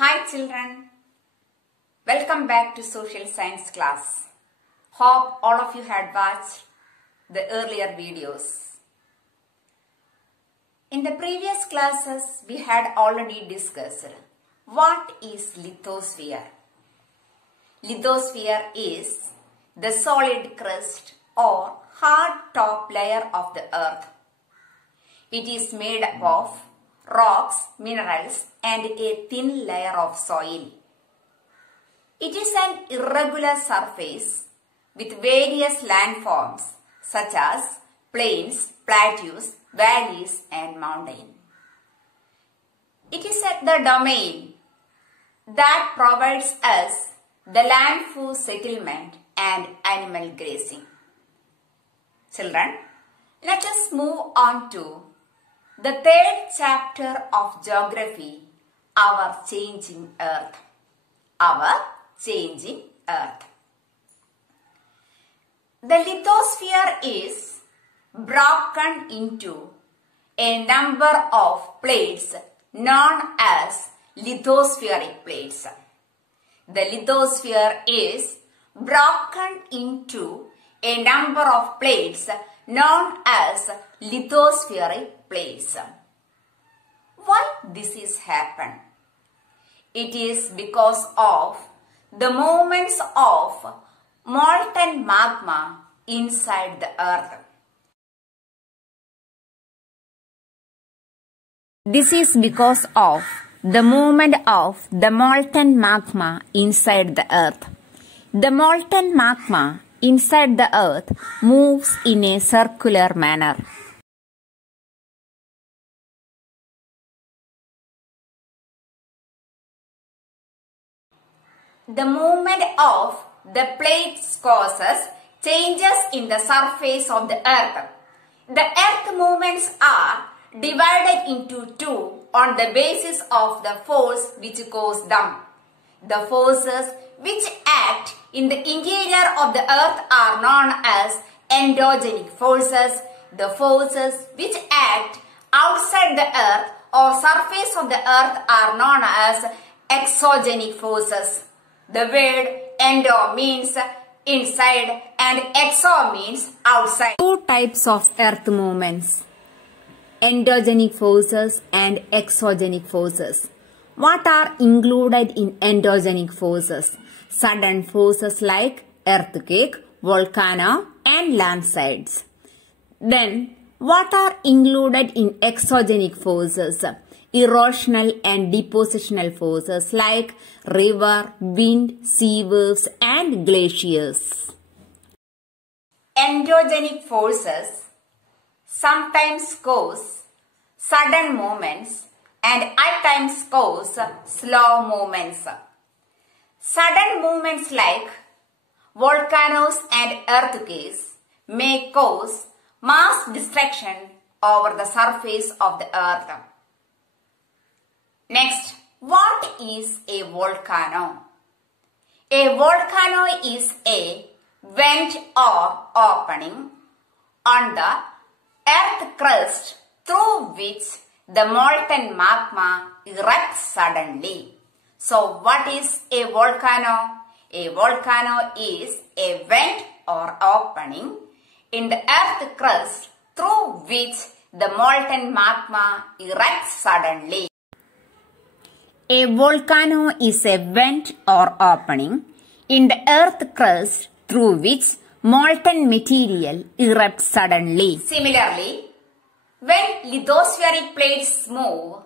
Hi children, welcome back to social science class. Hope all of you had watched the earlier videos. In the previous classes we had already discussed what is lithosphere. Lithosphere is the solid crust or hard top layer of the earth. It is made up of rocks, minerals and a thin layer of soil. It is an irregular surface with various landforms such as plains, plateaus, valleys and mountains. It is the domain that provides us the land for settlement and animal grazing. Children, let us move on to the third chapter of geography, our changing earth. Our changing earth. The lithosphere is broken into a number of plates known as lithospheric plates. The lithosphere is broken into a number of plates known as lithospheric plates. Why this is happened? It is because of the movements of molten magma inside the earth. This is because of the movement of the molten magma inside the earth. The molten magma inside the earth moves in a circular manner. The movement of the plates causes changes in the surface of the earth. The earth movements are divided into two on the basis of the force which cause them. The forces which act in the interior of the earth are known as endogenic forces. The forces which act outside the earth or surface of the earth are known as exogenic forces. The word endo means inside and exo means outside. Two types of earth movements: endogenic forces and exogenic forces. What are included in endogenic forces? Sudden forces like earthquake, volcano and landslides. Then what are included in exogenic forces? Erosional and depositional forces like river, wind, sea waves and glaciers. Endogenic forces sometimes cause sudden movements and at times cause slow movements. Sudden movements like volcanoes and earthquakes may cause mass destruction over the surface of the earth. Next, what is a volcano? A volcano is a vent or opening on the earth crust through which the molten magma erupts suddenly. So, what is a volcano? A volcano is a vent or opening in the earth crust through which the molten magma erupts suddenly. A volcano is a vent or opening in the earth crust through which molten material erupts suddenly. Similarly, when lithospheric plates move,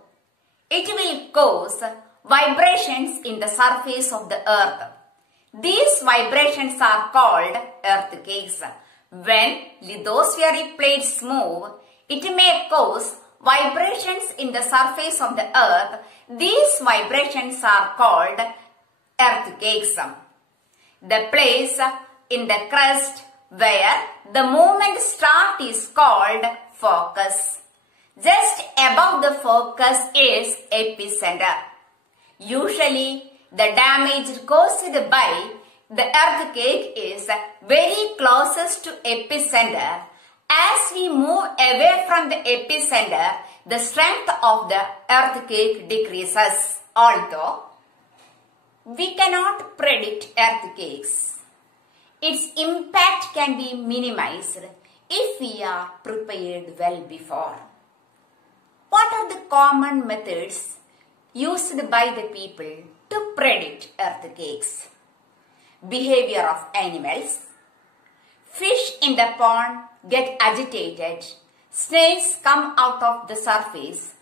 it will cause vibrations in the surface of the earth. These vibrations are called earthquakes. When lithospheric plates move, it may cause vibrations in the surface of the earth. These vibrations are called earthquakes. The place in the crust where the movement starts is called focus. Just above the focus is epicenter. Usually, the damage caused by the earthquake is very closest to epicenter. As we move away from the epicenter, the strength of the earthquake decreases. Although we cannot predict earthquakes. Its impact can be minimized if we are prepared well before. What are the common methods used by the people to predict earthquakes? Behavior of animals. Fish in the pond get agitated. Snakes come out of the surface,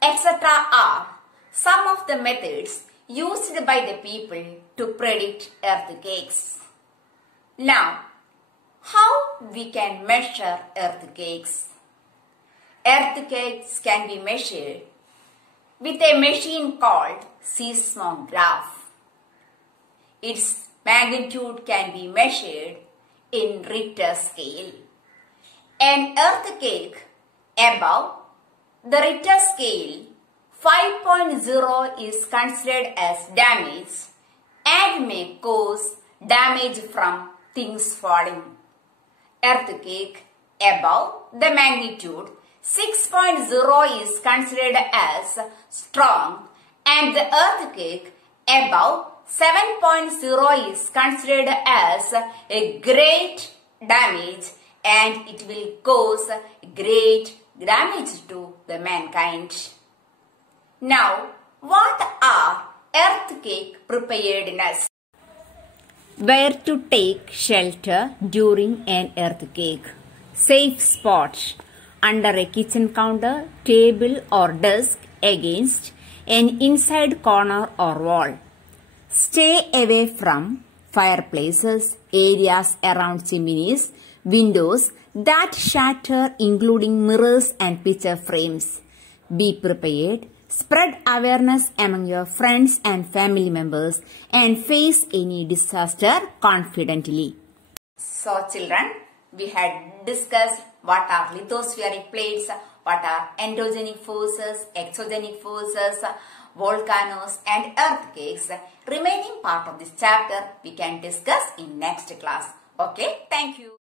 etc. are some of the methods used by the people to predict earthquakes. Now, how we can measure earthquakes? Earthquakes can be measured with a machine called seismograph. Its magnitude can be measured in Richter scale. An earthquake above the Richter scale 5.0 is considered as damage and may cause damage from things falling. Earthquake above the magnitude 6.0 is considered as strong and the earthquake above 7.0 is considered as a great damage and it will cause great damage to the mankind. Now, what are earthquake preparedness? Where to take shelter during an earthquake? Safe spot under a kitchen counter, table or desk against an inside corner or wall. Stay away from fireplaces, areas around chimneys, windows that shatter including mirrors and picture frames. Be prepared. Spread awareness among your friends and family members and face any disaster confidently. So children, we had discussed what are lithospheric plates, what are endogenic forces, exogenic forces, volcanoes and earthquakes. Remaining part of this chapter we can discuss in next class. Okay, thank you.